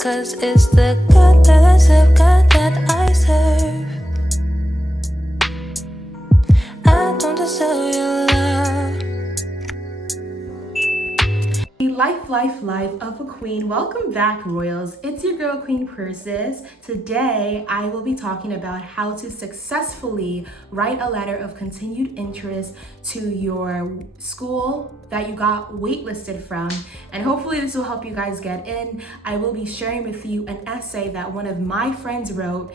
'cause it's the God that I serve, God that I serve. I don't deserve your love. Life of a queen. Welcome back, royals. It's your girl, Queen Persis. Today, I will be talking about how to successfully write a letter of continued interest to your school that you got waitlisted from. And hopefully this will help you guys get in. I will be sharing with you an essay that one of my friends wrote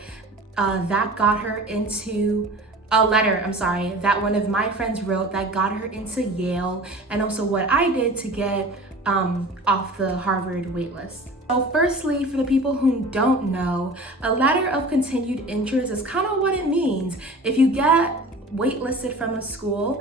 that got her into that one of my friends wrote that got her into Yale, and also what I did to get off the Harvard waitlist. So firstly, for the people who don't know, a letter of continued interest is kind of what it means. If you get waitlisted from a school,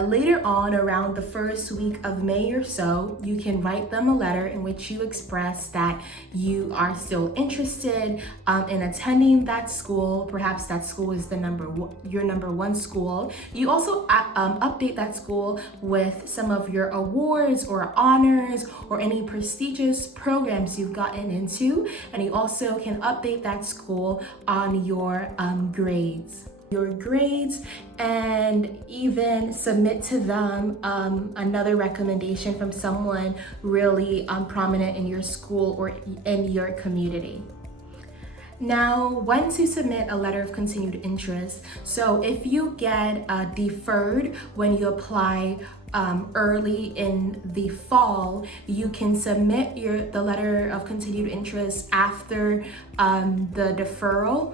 later on around the first week of May or so, you can write them a letter in which you express that you are still interested in attending that school. Perhaps that school is your number one school. You also update that school with some of your awards or honors or any prestigious programs you've gotten into, and you also can update that school on your grades, and even submit to them another recommendation from someone really prominent in your school or in your community. Now, when to submit a letter of continued interest. So if you get deferred when you apply early in the fall, you can submit the letter of continued interest after the deferral.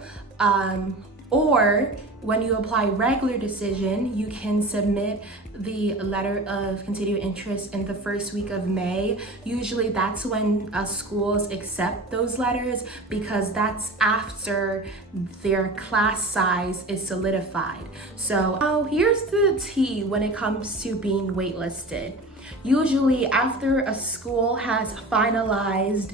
Or when you apply regular decision, you can submit the letter of continued interest in the first week of May. Usually that's when schools accept those letters, because that's after their class size is solidified. So here's the tea when it comes to being waitlisted. Usually after a school has finalized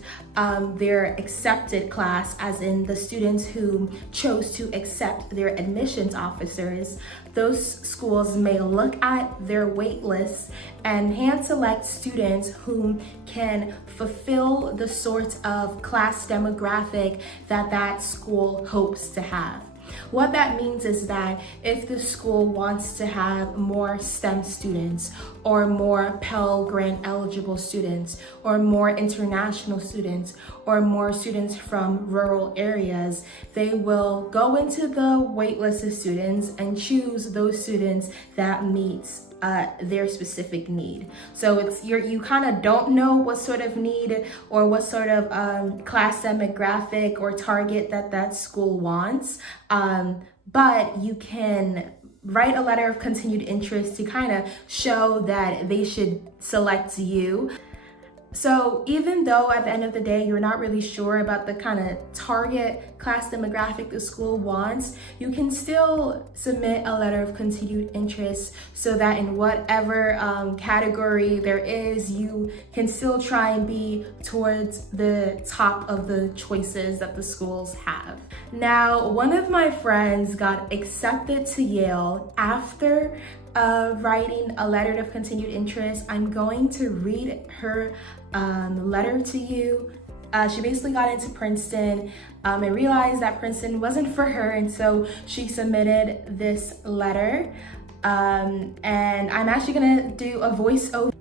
their accepted class, as in the students who chose to accept their admissions officers, those schools may look at their wait lists and hand select students who can fulfill the sort of class demographic that school hopes to have. What that means is that if the school wants to have more STEM students, or more Pell Grant eligible students, or more international students, or more students from rural areas, they will go into the waitlist of students and choose those students that meets their specific need. So you kind of don't know what sort of need or what sort of class demographic or target that school wants, but you can write a letter of continued interest to kind of show that they should select you. So even though at the end of the day you're not really sure about the kind of target class demographic the school wants, you can still submit a letter of continued interest so that in whatever category there is, you can still try and be towards the top of the choices that the schools have. Now, one of my friends got accepted to Yale after writing a letter of continued interest. I'm going to read her letter to you. She basically got into Princeton and realized that Princeton wasn't for her, and so she submitted this letter, and I'm actually gonna do a voiceover.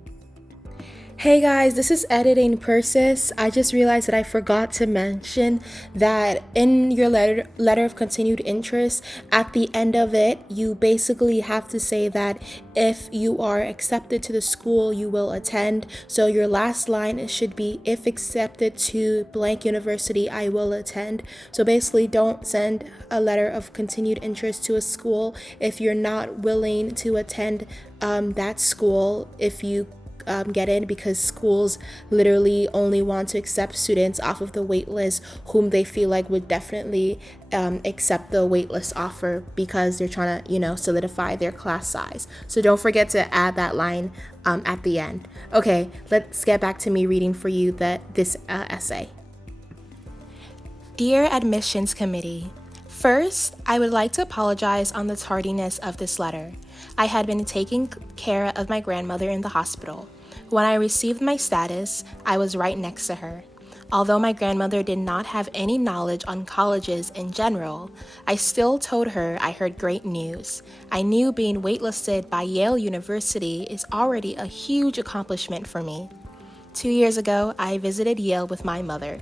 Hey guys, this is editing Persis. I just realized that I forgot to mention that in your letter of continued interest, at the end of it, you basically have to say that if you are accepted to the school, you will attend. So your last line should be, if accepted to blank university, I will attend. So basically, don't send a letter of continued interest to a school if you're not willing to attend that school if you get in, because schools literally only want to accept students off of the wait list whom they feel like would definitely accept the wait list offer, because they're trying to, solidify their class size. So don't forget to add that line at the end. Okay, let's get back to me reading for you this essay. Dear Admissions Committee, first, I would like to apologize on the tardiness of this letter. I had been taking care of my grandmother in the hospital. When I received my status, I was right next to her. Although my grandmother did not have any knowledge on colleges in general, I still told her I heard great news. I knew being waitlisted by Yale University is already a huge accomplishment for me. 2 years ago, I visited Yale with my mother.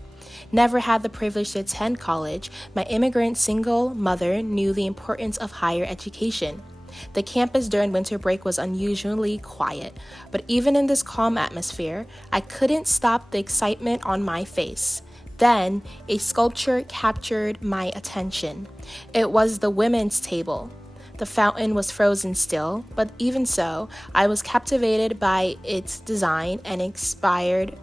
Never had the privilege to attend college, my immigrant single mother knew the importance of higher education. The campus during winter break was unusually quiet, but even in this calm atmosphere, I couldn't stop the excitement on my face. Then, a sculpture captured my attention. It was the women's table. The fountain was frozen still, but even so, I was captivated by its design and inspired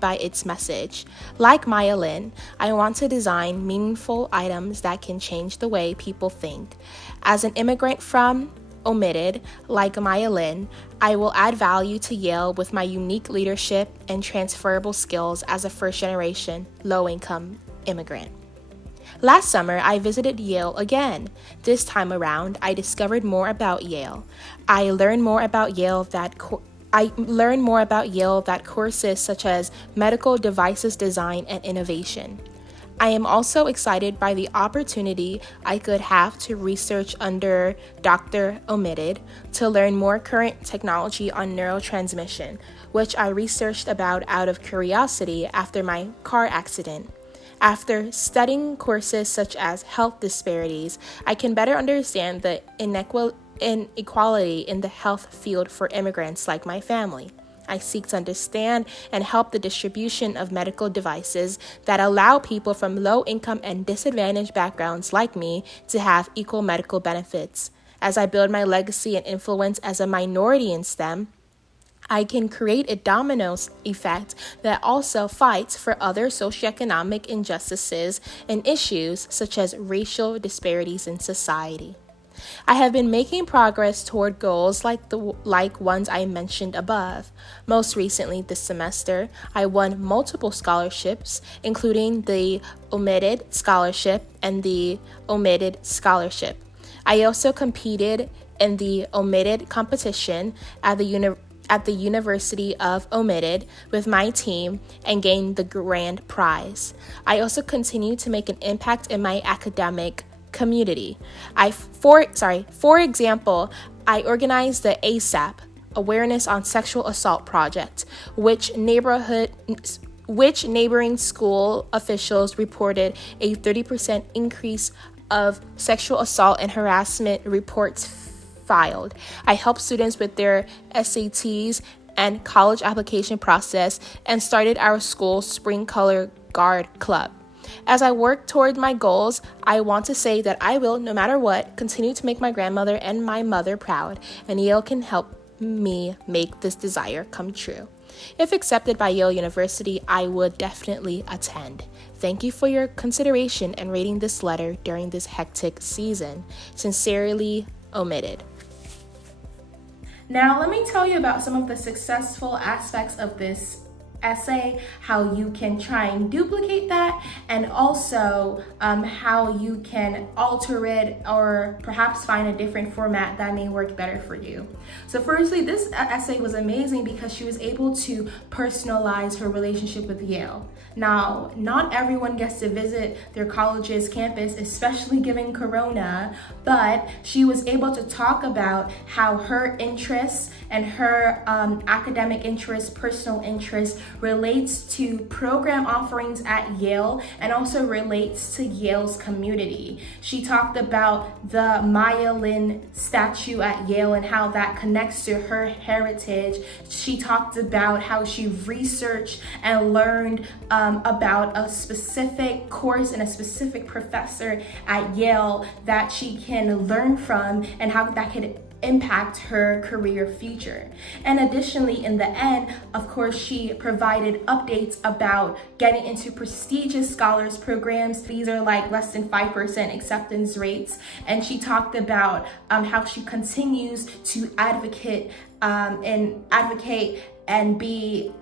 by its message. Like Maya Lin, I want to design meaningful items that can change the way people think. As an immigrant from omitted, like Maya Lin, I will add value to Yale with my unique leadership and transferable skills as a first-generation, low-income immigrant. Last summer, I visited Yale again. This time around, I discovered more about Yale. I learned more about Yale that courses such as medical devices design and innovation. I am also excited by the opportunity I could have to research under Dr. Omitted to learn more current technology on neurotransmission, which I researched about out of curiosity after my car accident. After studying courses such as health disparities, I can better understand the inequality in the health field for immigrants like my family. I seek to understand and help the distribution of medical devices that allow people from low-income and disadvantaged backgrounds like me to have equal medical benefits. As I build my legacy and influence as a minority in STEM, I can create a domino effect that also fights for other socioeconomic injustices and issues such as racial disparities in society. I have been making progress toward goals like ones I mentioned above. Most recently this semester, I won multiple scholarships, including the Omitted Scholarship and the Omitted Scholarship. I also competed in the Omitted competition at the University of Omitted with my team and gained the grand prize. I also continue to make an impact in my academic community. For example, I organized the ASAP, Awareness on Sexual Assault Project, which neighboring school officials reported a 30% increase of sexual assault and harassment reports filed. I helped students with their SATs and college application process and started our school's Spring Color Guard Club. As I work toward my goals, I want to say that I will, no matter what, continue to make my grandmother and my mother proud, and Yale can help me make this desire come true. If accepted by Yale University, I would definitely attend. Thank you for your consideration and reading this letter during this hectic season. Sincerely, Omitted. Now, let me tell you about some of the successful aspects of this essay, how you can try and duplicate that, and also how you can alter it or perhaps find a different format that may work better for you. So firstly, this essay was amazing because she was able to personalize her relationship with Yale. Now, not everyone gets to visit their college's campus, especially given Corona, but she was able to talk about how her interests and her academic interests, personal interests, relates to program offerings at Yale and also relates to Yale's community. She talked about the Maya Lin statue at Yale and how that connects to her heritage. She talked about how she researched and learned about a specific course and a specific professor at Yale that she can learn from and how that could impact her career future. And additionally, in the end, of course, she provided updates about getting into prestigious scholars programs. These are like less than 5% acceptance rates. And she talked about how she continues to advocate and be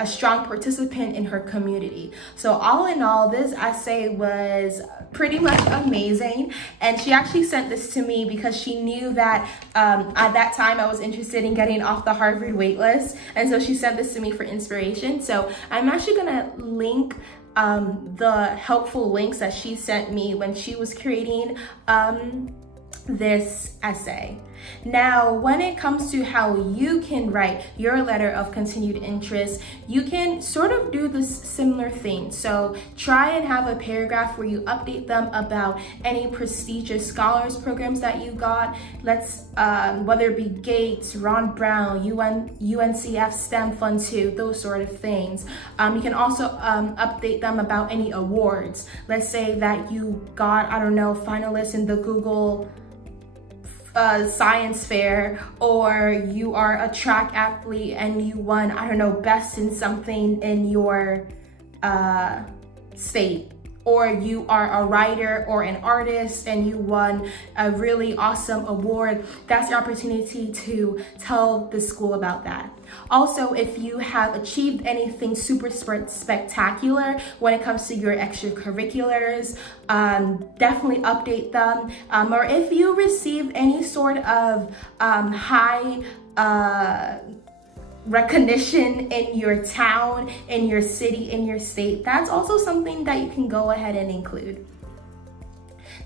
a strong participant in her community. So all in all, this essay was pretty much amazing. And she actually sent this to me because she knew that at that time I was interested in getting off the Harvard waitlist. And so she sent this to me for inspiration. So I'm actually gonna link the helpful links that she sent me when she was creating this essay. Now, when it comes to how you can write your letter of continued interest, you can sort of do this similar thing. So try and have a paragraph where you update them about any prestigious scholars programs that you got. Whether it be Gates, Ron Brown, UNCF STEM Fund 2, those sort of things. You can also update them about any awards. Let's say that you got, I don't know, finalists in the Google science fair, or you are a track athlete and you won, I don't know, best in something in your state, or you are a writer or an artist and you won a really awesome award. That's your opportunity to tell the school about that. Also, if you have achieved anything super spectacular when it comes to your extracurriculars, definitely update them. Or if you received any sort of high recognition in your town, in your city, in your state, that's also something that you can go ahead and include.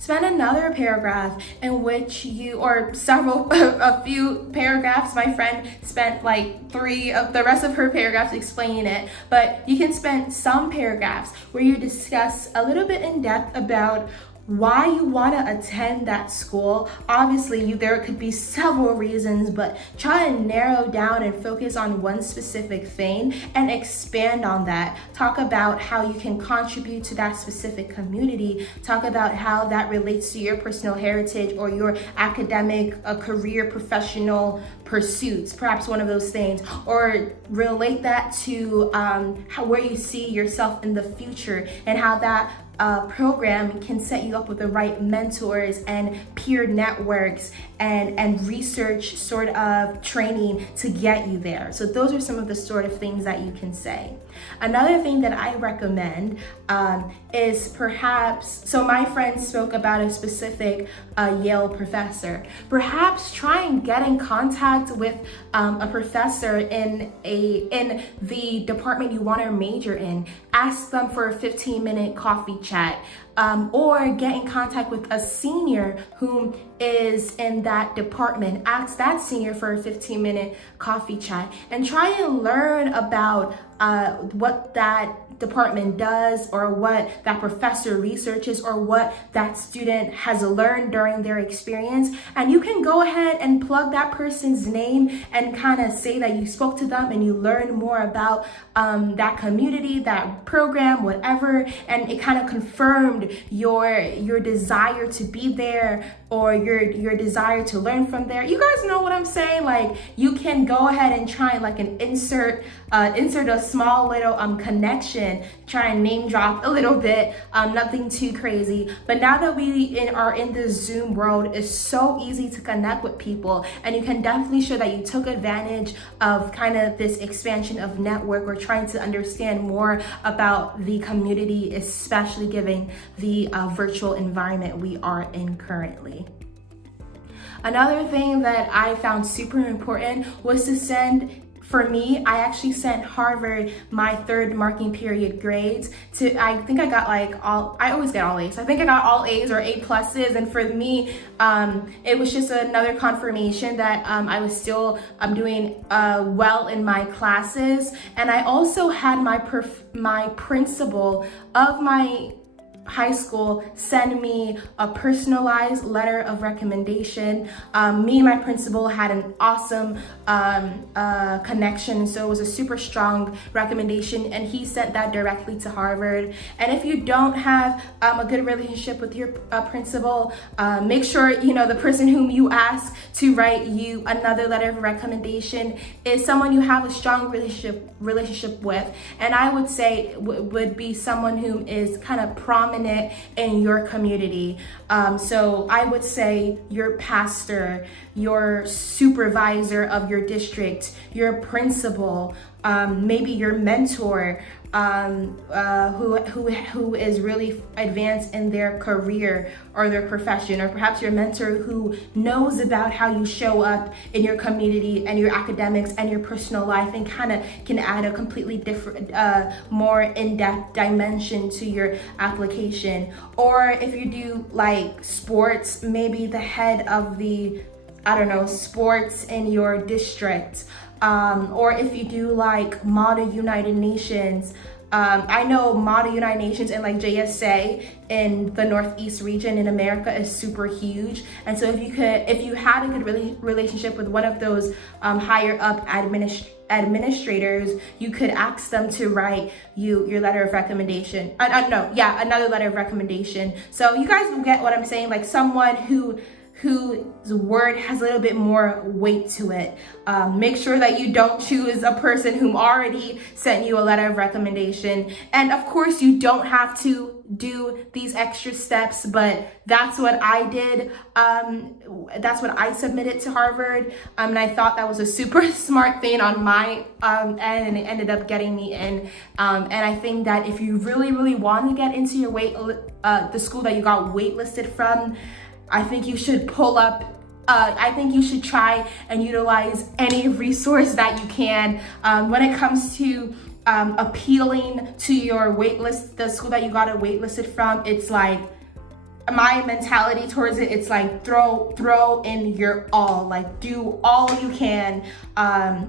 Spend another paragraph in which you, or a few paragraphs. My friend spent like 3 of the rest of her paragraphs explaining it, but you can spend some paragraphs where you discuss a little bit in depth about why you want to attend that school. Obviously, there could be several reasons, but try and narrow down and focus on one specific thing and expand on that. Talk about how you can contribute to that specific community. Talk about how that relates to your personal heritage or your academic, career, professional pursuits, perhaps one of those things, or relate that to where you see yourself in the future and how that program can set you up with the right mentors and peer networks and research sort of training to get you there. So those are some of the sort of things that you can say. Another thing that I recommend is perhaps, so my friend spoke about a specific Yale professor. Perhaps try and get in contact with a professor in the department you want to major in. Ask them for a 15-minute coffee chat. Or get in contact with a senior whom is in that department. Ask that senior for a 15-minute coffee chat and try and learn about what that department does, or what that professor researches, or what that student has learned during their experience. And you can go ahead and plug that person's name and kind of say that you spoke to them and you learned more about that community, that program, whatever, and it kind of confirmed your desire to be there, or your desire to learn from there. You guys know what I'm saying? Like, you can go ahead and try and like an insert a small little connection, try and name drop a little bit, nothing too crazy. But now that we are in the Zoom world, it's so easy to connect with people, and you can definitely show that you took advantage of kind of this expansion of network, or trying to understand more about the community, especially given the virtual environment we are in currently. Another thing that I found super important was to send, for me, I actually sent Harvard my third marking period grades I think I got I always get all A's. I think I got all A's or A pluses. And for me, it was just another confirmation that I was still doing well in my classes. And I also had my principal of my high school send me a personalized letter of recommendation. Me and my principal had an awesome connection, so it was a super strong recommendation, and he sent that directly to Harvard. And if you don't have a good relationship with your principal, make sure the person whom you ask to write you another letter of recommendation is someone you have a strong relationship with. And I would say would be someone who is kind of prominent in your community. So I would say your pastor, your supervisor of your district, your principal, maybe your mentor who is really advanced in their career or their profession, or perhaps your mentor who knows about how you show up in your community and your academics and your personal life, and kind of can add a completely different, more in-depth dimension to your application. Or if you do like sports, maybe the head of the, I don't know, sports in your district. Or if you do like Model United Nations, I know Model United Nations and like JSA in the Northeast region in America is super huge. And so if you had a good relationship with one of those higher up administrators, you could ask them to write your letter of recommendation. Another letter of recommendation. So you guys will get what I'm saying, like someone whose word has a little bit more weight to it. Make sure that you don't choose a person who already sent you a letter of recommendation. And of course, you don't have to do these extra steps, but that's what I did. That's what I submitted to Harvard. And I thought that was a super smart thing on my end, and it ended up getting me in. And I think that if you really, really want to get into your the school that you got waitlisted from, I think you should I think you should try and utilize any resource that you can. When it comes to appealing to your waitlist, the school that you got waitlisted from, it's like, my mentality towards it, it's like throw in your all, like do all you can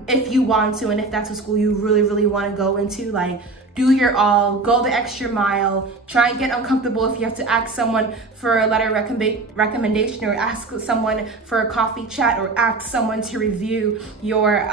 if you want to, and if that's a school you really, really want to go into, like do your all, go the extra mile, try and get uncomfortable if you have to ask someone for a letter of recommendation, or ask someone for a coffee chat, or ask someone to review your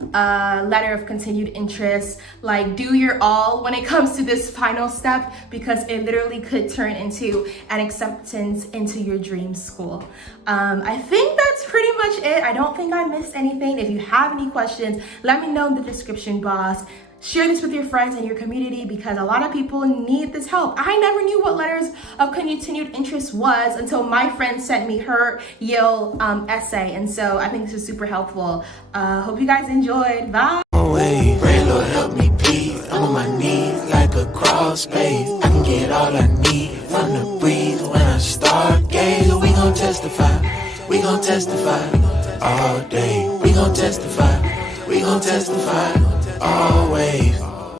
letter of continued interest. Like do your all when it comes to this final step, because it literally could turn into an acceptance into your dream school. I think that's pretty much it. I don't think I missed anything. If you have any questions, let me know in the description box. Share this with your friends and your community, because a lot of people need this help. I never knew what letters of continued interest was until my friend sent me her Yale essay. And so I think this is super helpful. Hope you guys enjoyed. Bye. Pray, Lord, help me, please. I'm on my knees like a crawl space. I can get all I need from the breeze when I start gaze. We gon' testify, we gon' testify all day. We gon' testify, we gon' testify always.